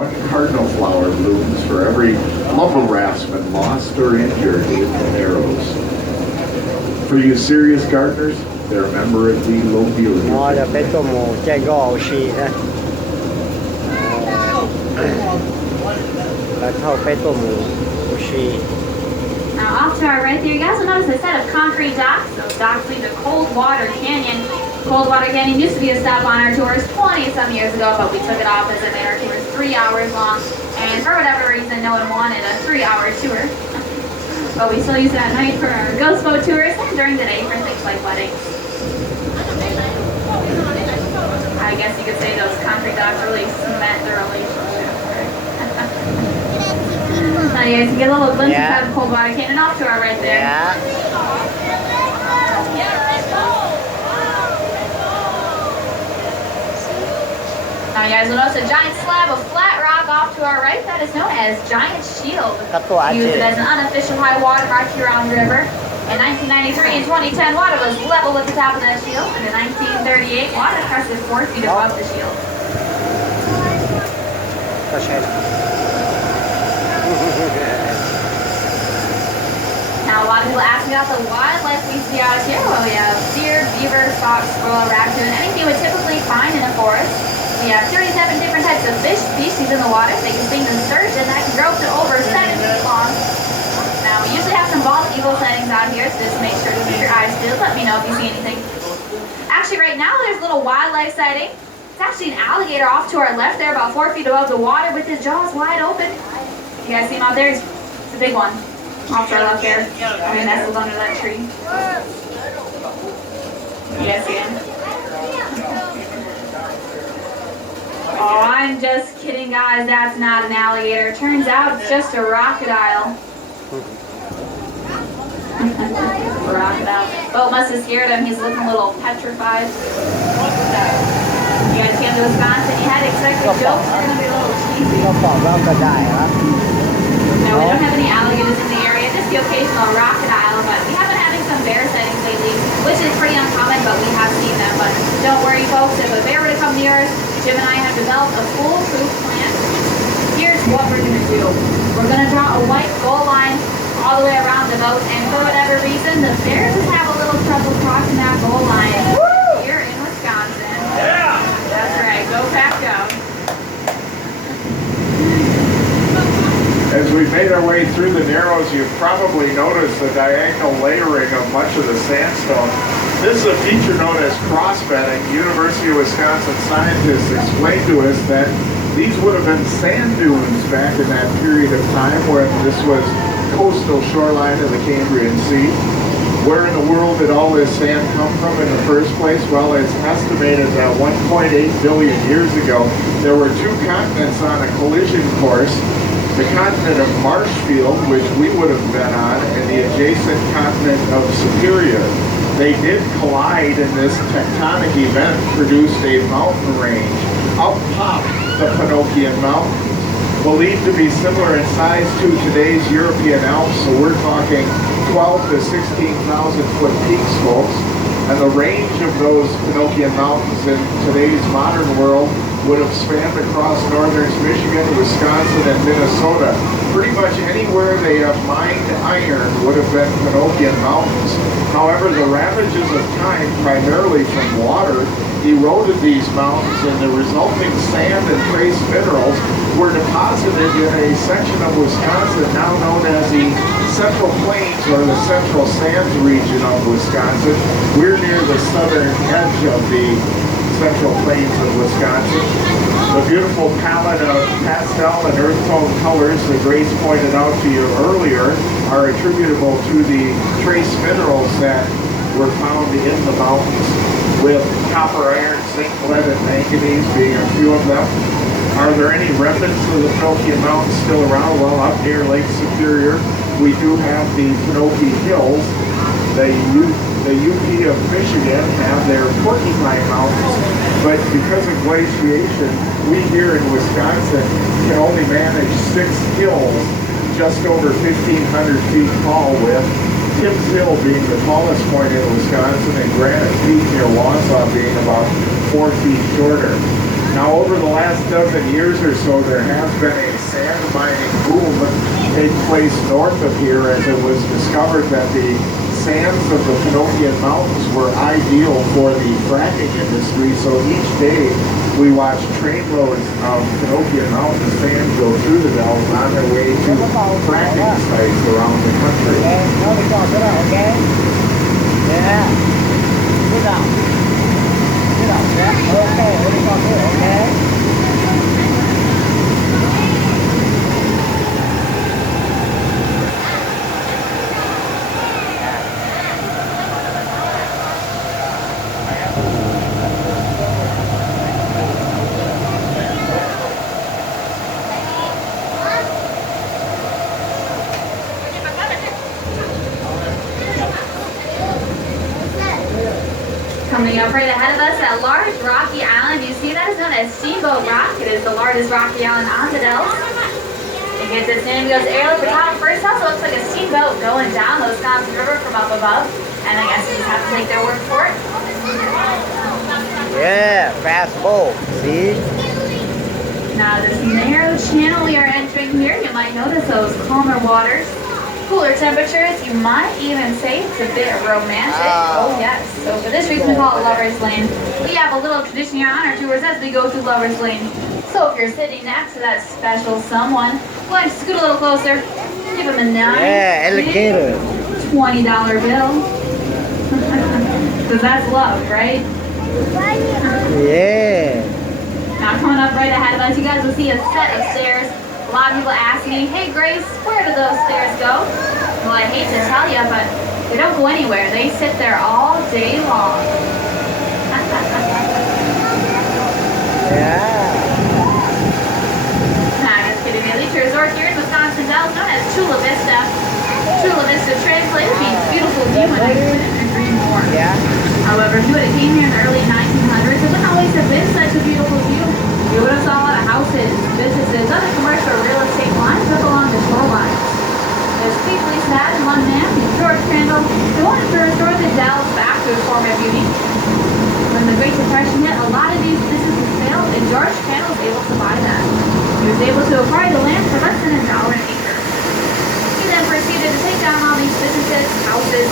One cardinal flower blooms for every lumber raftsman lost or injured in the Narrows. For you serious gardeners, they're a member of the Lobelia. อ๋อจะเป็นตัวหมูใจก็เอาชีนะแล้วเข้าไปตัวหมูชี Now off to our right there, you guys will notice a set of concrete docks. Those docks lead to Coldwater Canyon. Coldwater Canyon used to be a stop on our tours 20-some years ago, but we took it off as it made our tours 3 hours long. And for whatever reason, no one wanted a 3-hour tour. But we still use it at night for our ghost boat tours and during the day for things like weddings. I guess you could say those concrete docks really cement the relationship. Now you guys can get a little glimpse of Coldwater Canyon off to our right there. Now you guys will notice a giant slab of flat rock off to our right that is known as Giant Shield. Used it as an unofficial high water mark here on the river. In 1993 and 2010, water was level with the top of that shield, and in 1938, water crested 4 feet above the shield. Now, a lot of people ask me about the wildlife we see out here. Well, we have deer, beaver, fox, squirrel, raccoon, anything you would typically find in a forest. We have 37 different types of fish species in the water. They can sting in sturgeon that can grow up to over 7 feet long. Now, we usually have some bald eagle sightings out here, so just make sure to keep your eyes peeled. Let me know if you see anything. Actually, right now, there's a little wildlife sighting. It's actually an alligator off to our left there, about 4 feet above the water with his jaws wide open. You guys see him out there? It's a big one. Off to our left there. He nestled under that tree. You guys see him? Oh, I'm just kidding, guys. That's not an alligator. Turns out it's just a crocodile. Crocodile. Boat must have scared him. He's looking a little petrified. You guys came to Wisconsin. You had expected jokes. They're going to be a little cheesy. No, we don't have any alligators in the area. Just the occasional crocodile, but we have been having some bear sightings lately, which is pretty uncommon, but we have seen them. But don't worry, folks. If a bear were to come near us, Jim and I have developed a foolproof plan. Here's what we're going to do. We're going to draw a white goal line all the way around the boat, and for whatever reason, the bears just have a little trouble crossing that goal line here in Wisconsin. Yeah! That's right. Go Pack Go. As we've made our way through the Narrows, you've probably noticed the diagonal layering of much of the sandstone. This is a feature known as cross-bedding. University of Wisconsin scientists explained to us that these would have been sand dunes back in that period of time when this was coastal shoreline of the Cambrian Sea. Where in the world did all this sand come from in the first place? Well, it's estimated that 1.8 billion years ago, there were 2 continents on a collision course. The continent of Marshfield, which we would have been on, and the adjacent continent of Superior. They did collide, and this tectonic event produced a mountain range. Up popped the Panokian Mountains, believed to be similar in size to today's European Alps, so we're talking 12 to 16,000 foot peaks, folks. And the range of those Panokian Mountains in today's modern world would have spanned across northern Michigan, Wisconsin, and Minnesota. Pretty much anywhere they have mined iron would have been Panokian Mountains. However, the ravages of time, primarily from water, eroded these mountains, and the resulting sand and trace minerals were deposited in a section of Wisconsin now known as the Central Plains, or the Central Sands region of Wisconsin. We're near the southern edge of the Central Plains of Wisconsin. The beautiful palette of pastel and earth tone colors that Grace pointed out to you earlier are attributable to the trace minerals that were found in the mountains, with copper, iron, zinc, lead, and manganese being a few of them. Are there any remnants of the Panokian Mountains still around? Well, up near Lake Superior, we do have the Panokie Hills. The UP of Michigan have their Porcupine Mountains, but because of glaciation, we here in Wisconsin can only manage 6 hills just over 1,500 feet tall, with Tibbs Hill being the tallest point in Wisconsin and Granite Peak near Wausau being about 4 feet shorter. Now, over the last dozen years or so, there has been a sand mining boom take place north of here, as it was discovered that the sands of the Pinokian Mountains were ideal for the fracking industry. So each day we watch train loads of Pinokian Mountain sand go through the Dells on their way to fracking sites around the country. Okay, no, we talk it out, okay? Yeah. Sit down. Sit down, yeah? Okay, let me talk here, okay? Coming up right ahead of us, that large rocky island. You see that is known as Steamboat Rock. It is the largest rocky island on the Dells. It gets its name because airlift top first. Also looks like a steamboat going down the Wisconsin River from up above. And I guess you just have to take their word for it. Yeah, fast boat. See? Now this narrow channel we are entering here, you might notice those calmer waters. Cooler temperatures, you might even say it's a bit romantic. Oh yes. So for this reason we call it Lover's Lane. We have a little tradition here on our tours as we go through Lover's Lane. So if you're sitting next to that special someone, go ahead and scoot a little closer. Give him a nice Yeah, alligator. $20 bill. Because that's love, right? Yeah. Now coming up right ahead of us, you guys will see a set of stairs. A lot of people ask me, hey Grace, where do those stairs go? Well, I hate to tell you, but they don't go anywhere. They sit there all day long. Yeah. Nah, just kidding. The Elite Resort here in Wisconsin Dells, known as Chula Vista. Chula Vista translated means beautiful view, and I couldn't agree more. Yeah. However, if you would have came here in the early 1900s, it wouldn't always have been such a beautiful view. You would have saw a lot of houses, businesses, other commercial real estate lines up along the shoreline. As peacefully sad and one man, George Crandall, who wanted to restore the Dells back to its former beauty. When the Great Depression hit, a lot of these businesses failed, and George Crandall was able to buy them. He was able to acquire the land for less than $1 an acre. He then proceeded to take down all these businesses, houses,